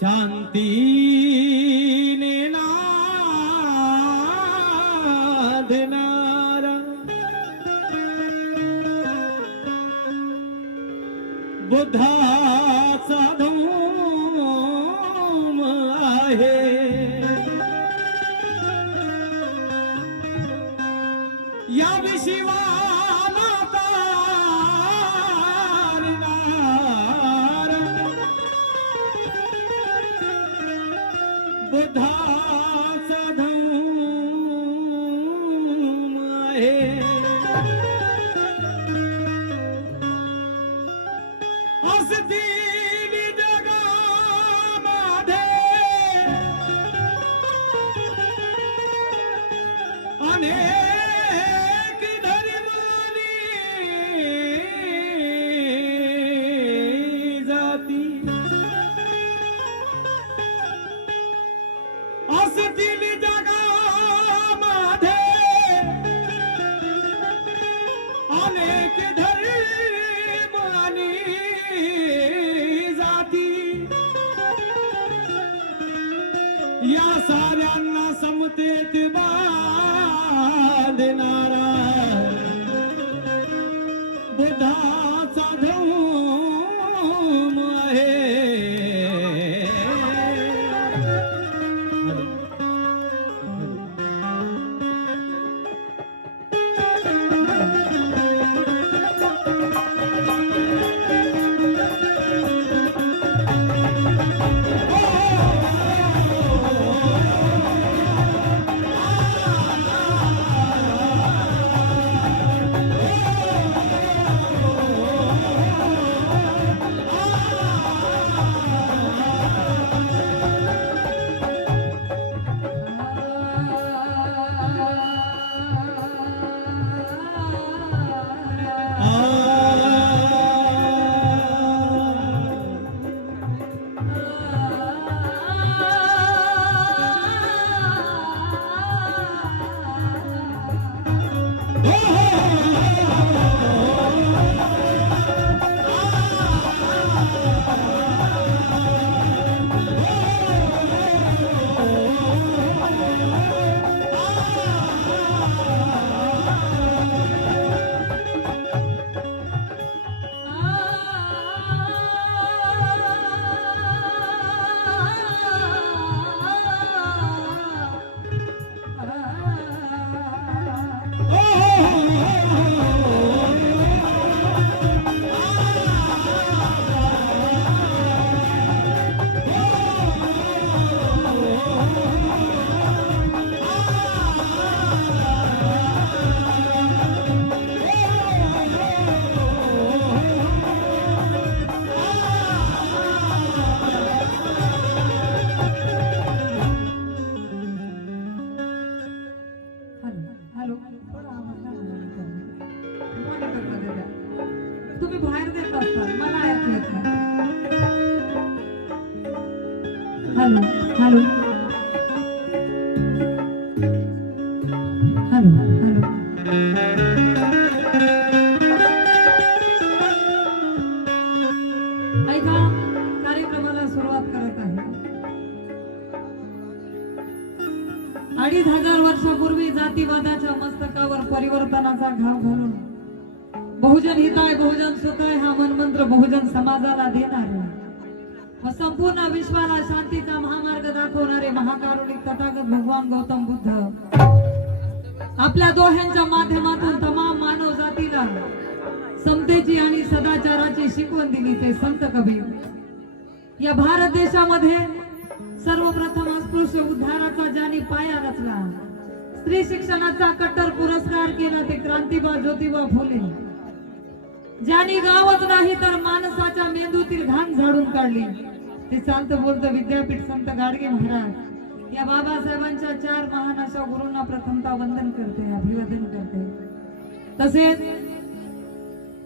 शांतीने नांदणारा बुद्धाचा धूम आहे. या विश्वाला तारणारा बुद्धाचा धूम आहे. असतील जगामध्ये अनेक धर्मानी जाती. असतील जगामध्ये अनेक धर्मानी जाती. या साऱ्यांना समतेत बांधणारा बुद्धाचा धूम आहे. तुम्ही बाहेर देत असतात मला ऐकत नाही. हॅलो हॅलो हॅलो हॅलो ऐका, कार्यक्रमाला सुरुवात करत आहे. 2500 वर्षापूर्वी जातीवादाच्या मस्तकावर परिवर्तनाचा घाव घालून बहुजन हिताय बहुजन सुखाय हा मनमंत्र बहुजन समाजाला देणारे व संपूर्ण विश्वाला शांतीचा महामार्ग दाखवणारे महाकारुणिक तथागत भगवान गौतम बुद्ध आपल्या दोह्यांच्या माध्यमातून तमाम मानव जातीला समतेची आणि सदाचाराची शिकवण दिली. ते संत कबीर या भारत देशामध्ये सर्वप्रथम अस्पृश्य उद्धाराचा ज्यांनी पाया रचला, स्त्री शिक्षणाचा कट्टर पुरस्कार केला ते क्रांतिबा ज्योतिबा फुले, ज्यांनी गावच नाही तर माणसाच्या मेंदूतील घाण झाडून काढली ते चालत बोलत विद्यापीठ संत गाडगे महाराज या बाबासाहेबांच्या 4 महान अशा गुरूंना प्रथमतः वंदन करते, अभिवादन करते. तसेच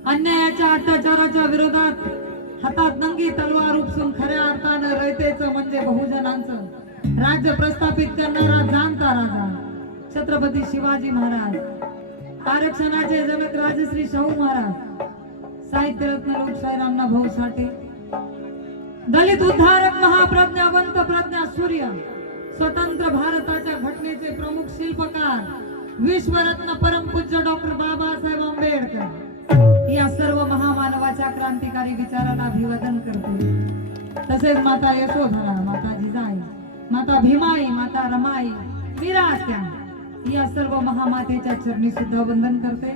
अन्यायाच्या अत्याचाराच्या विरोधात हातात नंगी तलवार उपसून खऱ्या अर्थानं रयतेचं म्हणजे बहुजनांचं राज्य प्रस्थापित करणारा जाणता राजा छत्रपती शिवाजी महाराज, आरक्षणाचे जनक राजश्री शाहू महाराज, साहित्यरत्न लोकशाहीर अण्णाभाऊ साठे, दलित उद्धारक महाप्रज्ञावंत प्रज्ञा सूर्य, स्वतंत्र भारताच्या घटनेचे प्रमुख शिल्पकार, विश्वरत्न परमपूज्य डॉक्टर बाबासाहेब आंबेडकर या सर्व महामानवाच्या क्रांतिकारी विचाराला अभिवादन करते. तसेच माता यशोधरा, माता जिजाई, माता भीमाई, माता रमाई, वीरात्या या सर्व महामातेच्या चरणी सुद्धा वंदन करते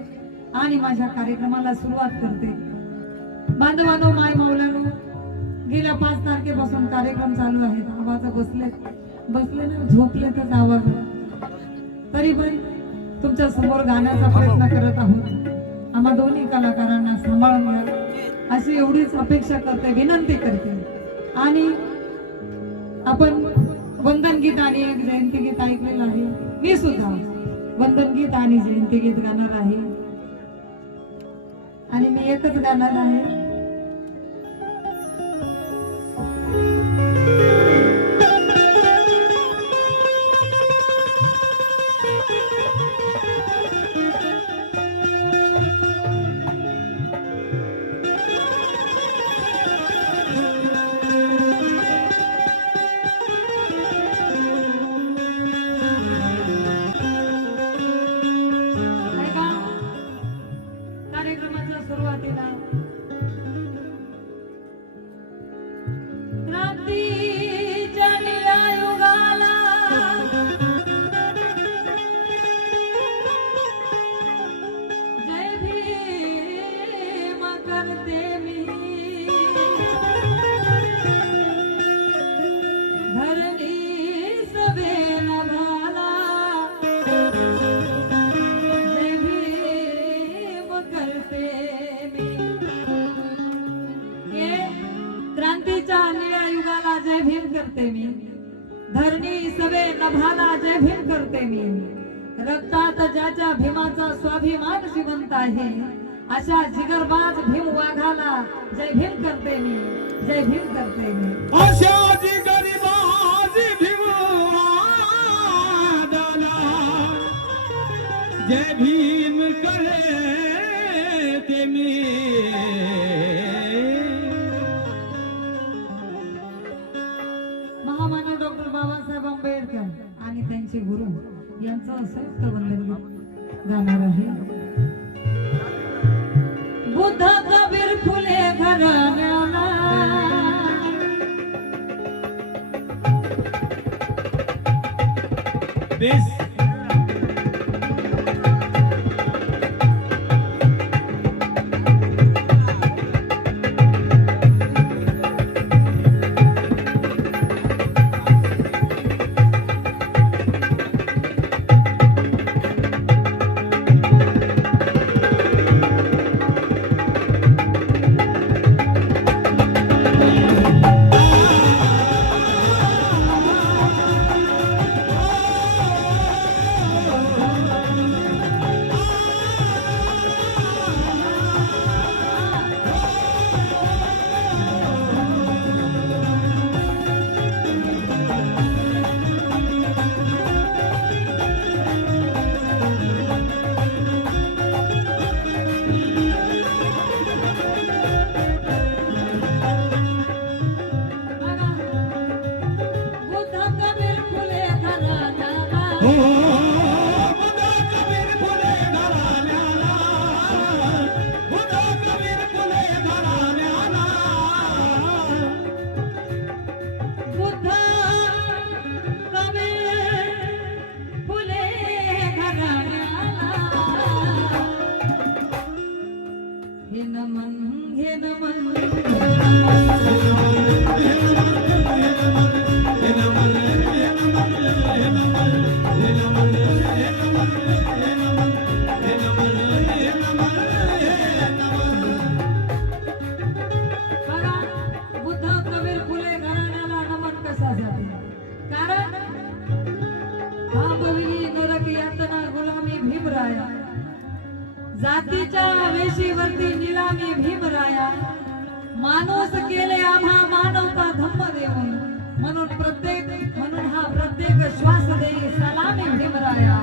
आणि माझ्या कार्यक्रमाला सुरुवात करते. बांधवांनो, माय मौलानो, गेल्या 5 तारखेपासून कार्यक्रम चालू आहेत. आवाज बसले ना, झोपले तर आवाज, तरी पण तुमच्या समोर गाण्याचा प्रयत्न करत आहोत. आम्हा दोन्ही कलाकारांना सांभाळून घ्या अशी एवढीच अपेक्षा करते, विनंती करते. आणि आपण वंदन गीत आणि एक जयंती गीत ऐकलेलं आहे. मी सुद्धा वंदन गीत आणि जयंती गीत गाणार आहे आणि मी एकच गाणार आहे. कार्यक्रमाच्या सुरुवातीला क्रांतीच्या निळ्या युगाला जय भीम करते मी, धरणी सभेला भाला जय भीम करते मी. क्रांतीच्या निळ्या युगाला जय भीम करते मी, धरणी सवे नभाला जय भीम करते मी. रक्तात ज्याच्या भीमाचा स्वाभिमान जिवंत आहे अशा जिगरबाज भीम वाघाला जय भीम करते मी, जय भीम करते मी. अशा जिगरीबाजी भीमवादाला जय भीम करते मी. महामानव डॉक्टर बाबासाहेब आंबेडकर आणि त्यांचे गुरु यांचं संयुक्त वंदन गीत गाणार आहे. बुद्ध कबीर फुले घराण्याला बेस जातीच्या वेशीवरती निलामी भीमराया, माणूस केले आम्हा मानवता धम्म देऊन, म्हणून हा प्रत्येक श्वास देई सलामी भीमराया.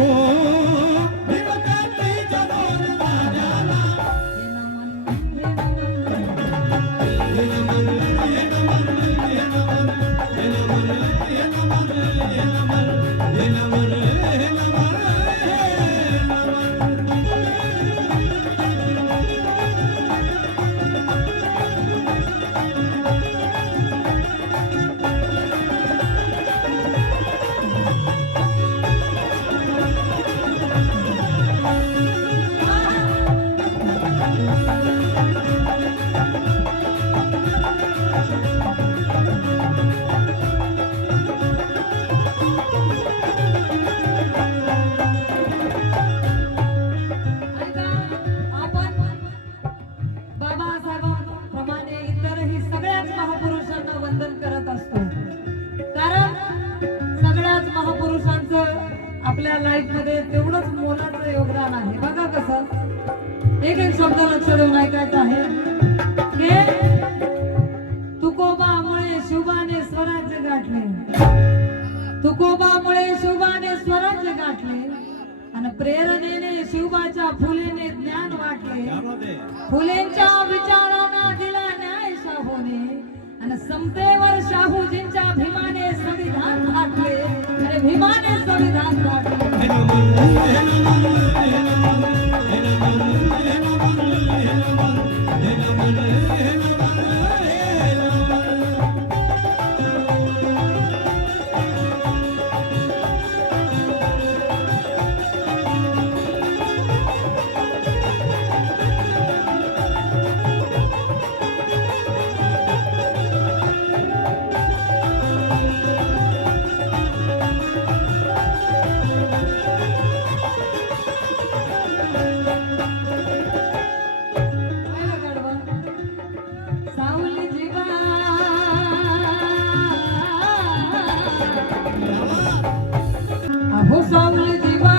हो भीमकाठीच्या जोरदाराला हे नमन, हे नमन. ऐका, आपण बाबासाहेबांप्रमाणे इतरही सगळ्याच महापुरुषांना वंदन करत असतो. कारण सगळ्याच महापुरुषांचं आपल्या लाईफ मध्ये तेवढंच मोलाचं योगदान आहे. बघा कसं एक एक शब्द लक्ष देऊन ऐकायचा आहे. हे तुकोबामुळे शिवबाने स्वराज्य गाठले, तुकोबामुळे शिवबाने स्वराज्य गाठले आणि प्रेरणेने शिवबाच्या फुलेने ज्ञान वाटले, फुलेंच्या विचारांना दिला न्याय शाहूने आणि समतेवर शाहूजींच्या भीमाने संविधान घातले, अरे भीमाने संविधान घातले. सावली जीवा अहो सावली जीवा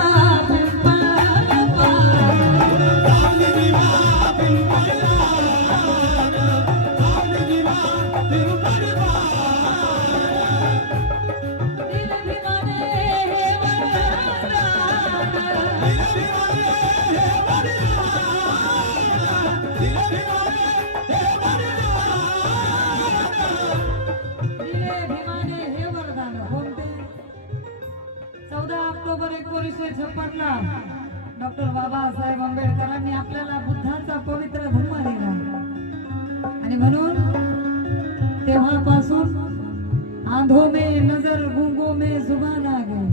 ऑक्टोबर 1956 डॉक्टर बाबासाहेब आंबेडकरांनी आपल्याला बुद्धाचा पवित्र धर्म दिला आणि म्हणून तेव्हापासून आंधो में नजर गुंगो में जुबान आ गई,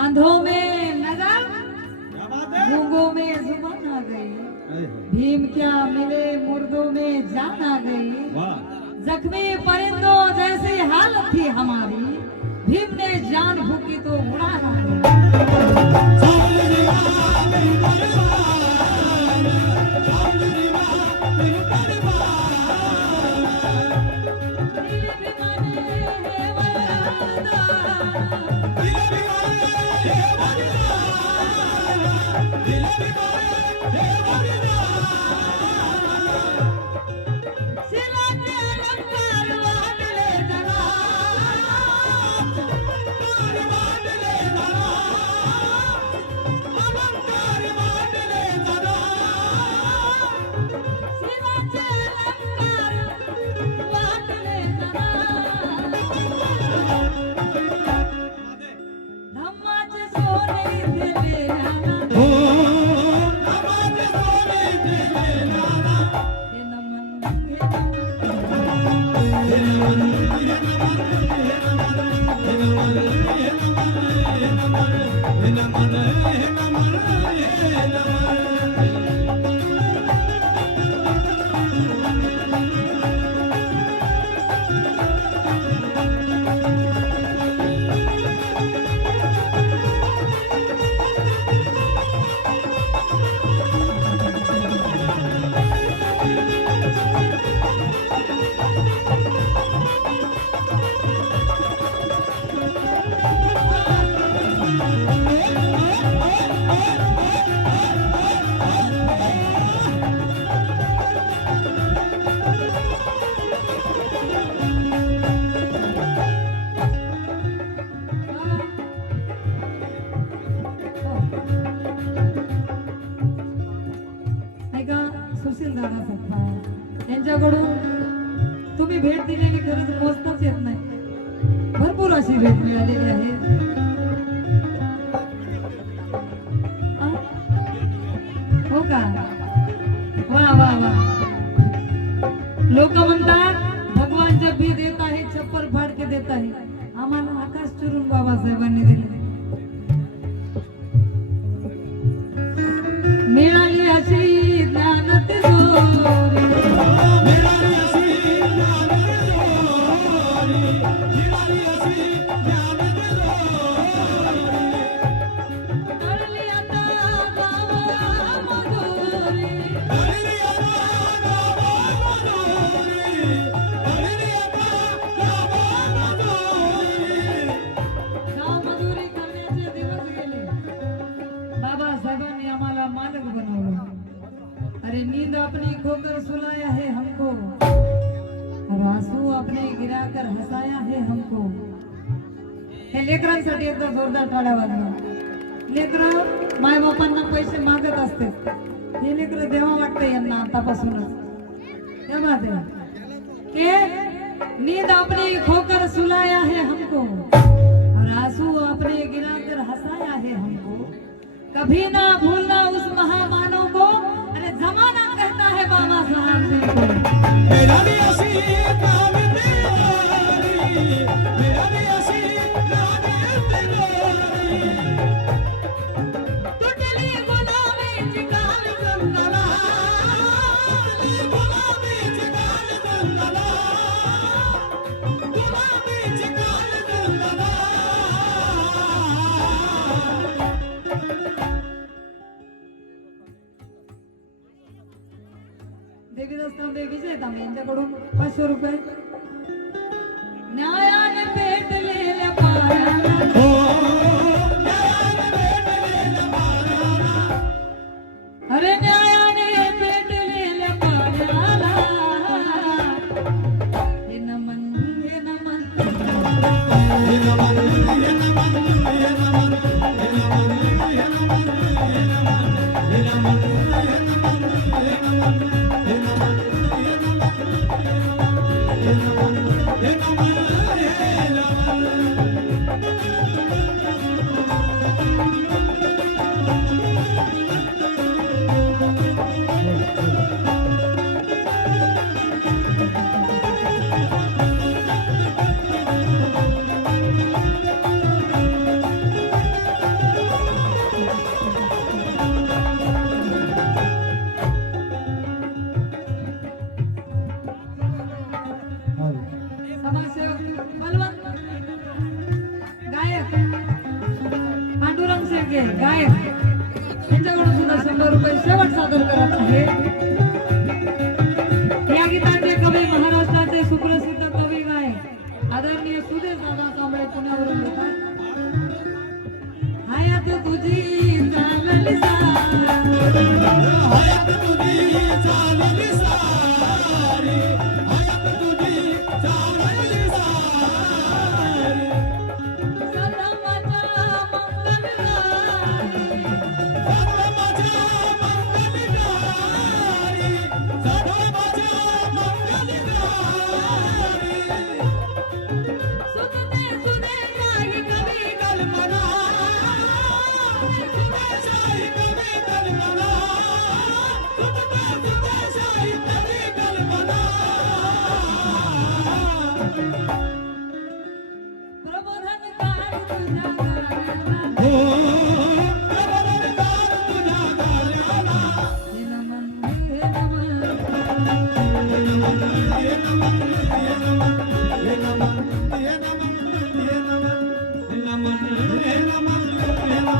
आंधो में नजर गुंगो में जुबान आ गई, भीम क्या मिले मुर्दों में जान आ गई, जख्मी परिंदों जैसी हालत थी हमारी, भीम ने जान फूकी तो उड़ाना सुशील दादा सत्ता यांच्याकडून तुम्ही भेट दिलेली खरंच मोजताच येत नाही, भरपूर अशी भेट मिळालेली आहे. हो का? वा वा वा. लोक म्हणतात भगवान जब भी देत आहे छप्पर फाड के देत आहे. आम्हाला आकाश चिरून बाबासाहेबांनी दिले. मिळाली अशी ज्ञान तिजोरी, मिळाली अशी ज्ञान तिजोरी, मिळाली अशी ज्ञान तिजोरी. कळली आता गावा मधुरी, कळली आता गावा मधुरी, कळली आता गावा मधुरी. गाव मजुरी करण्याचे दिवस गेले. बाबासाहेबांनी आम्हाला मालक बनवलं. अरे नींद अपनी खोकर सुलाया है हमको, और आंसू अपने गिराकर हसाया है हमको. हे लेकरांसाठी एकदा जोरदार टाळ्या वाजवा. लेकर माय बापांना पैसे मागत असते, हे लेकर देवा वाटते यांना आतापासूनच. तेव्हा देवा के नींद अपनी खोकर सुलाया है हमको, और आंसू अपने गिराकर हंसाया है हमको. कभी ना भूलना उस महामानव को. अरे जमाना कहता है बाबा साहब जी को. मिळाली अशी ज्ञान तिजोरी, मिळाली अशी ज्ञान तिजोरी. तुटली गुलाबीची काल गंगाला, गुलाबीची काल गंगाला, गुलाबीची काल गंगाला. देवीदास तांबे विजय तांबे यांच्याकडून 500 रुपये. न्यायाने पेटलेल्या पायाला, हो, न्यायाने भेटलेल्या पायाला, अरे न्यायाने पेटलेल्या पायाला, हे नमन हे नमन. हे नमन, हे नमन, हे नमन, हे नमन, हे नमन, हे नमन, हे नमन, हे नमन, हे नमन, हे नमन, हे नमन, हे नमन, हे नमन. समाजसेवक बलवंत गायक पांडुरंग शेळके गायक यांच्याकडून सुद्धा 100 रुपये शेवट सादर करत आहे. या गीताचे कवी महाराष्ट्राचे सुप्रसिद्ध कवी गायक आदरणीय सुदेश दादा कांबळे पुण्यावरून येतात. हयात तुझी चालली सारी, हयात तुझी चालली सारी, हयात तुझी चालली सारी. सदा माझा मंगलकारी, सदा माझ्या मंगलकारी, सदा माझ्या मंगलकारी. सुखदे सुदे काही कवी कल्पना, सुदेशाई कवी कल्पना, सुदेशाई कवी कल्पना. प्रबोधनकार तुझ्या गाण्याला, हो, प्रबोधनकार तुझ्या गाण्याला. हे नमन हे नमन. हे नमन, हे नमन, हे नमन, हे नमन, हे नमन, हे नमन, हे नमन, हे नमन, हे नमन, हे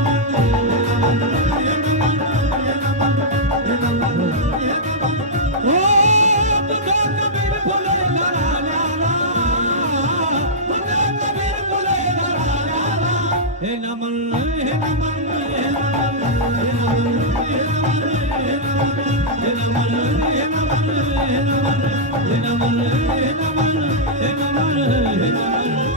नमन, हे नमन, हे नमन, हे नमन. हो, तुझ्या कबीर फुले घराण्याला, तुझ्या कबीर फुले घराण्याला. हे नमन, हे नमन, हे नमन, हे नमन, हे नमन, हे नमन, हे नमन, हे नमन, हे नमन, हे नमन, हे नमन, हे नमन, हे नमन.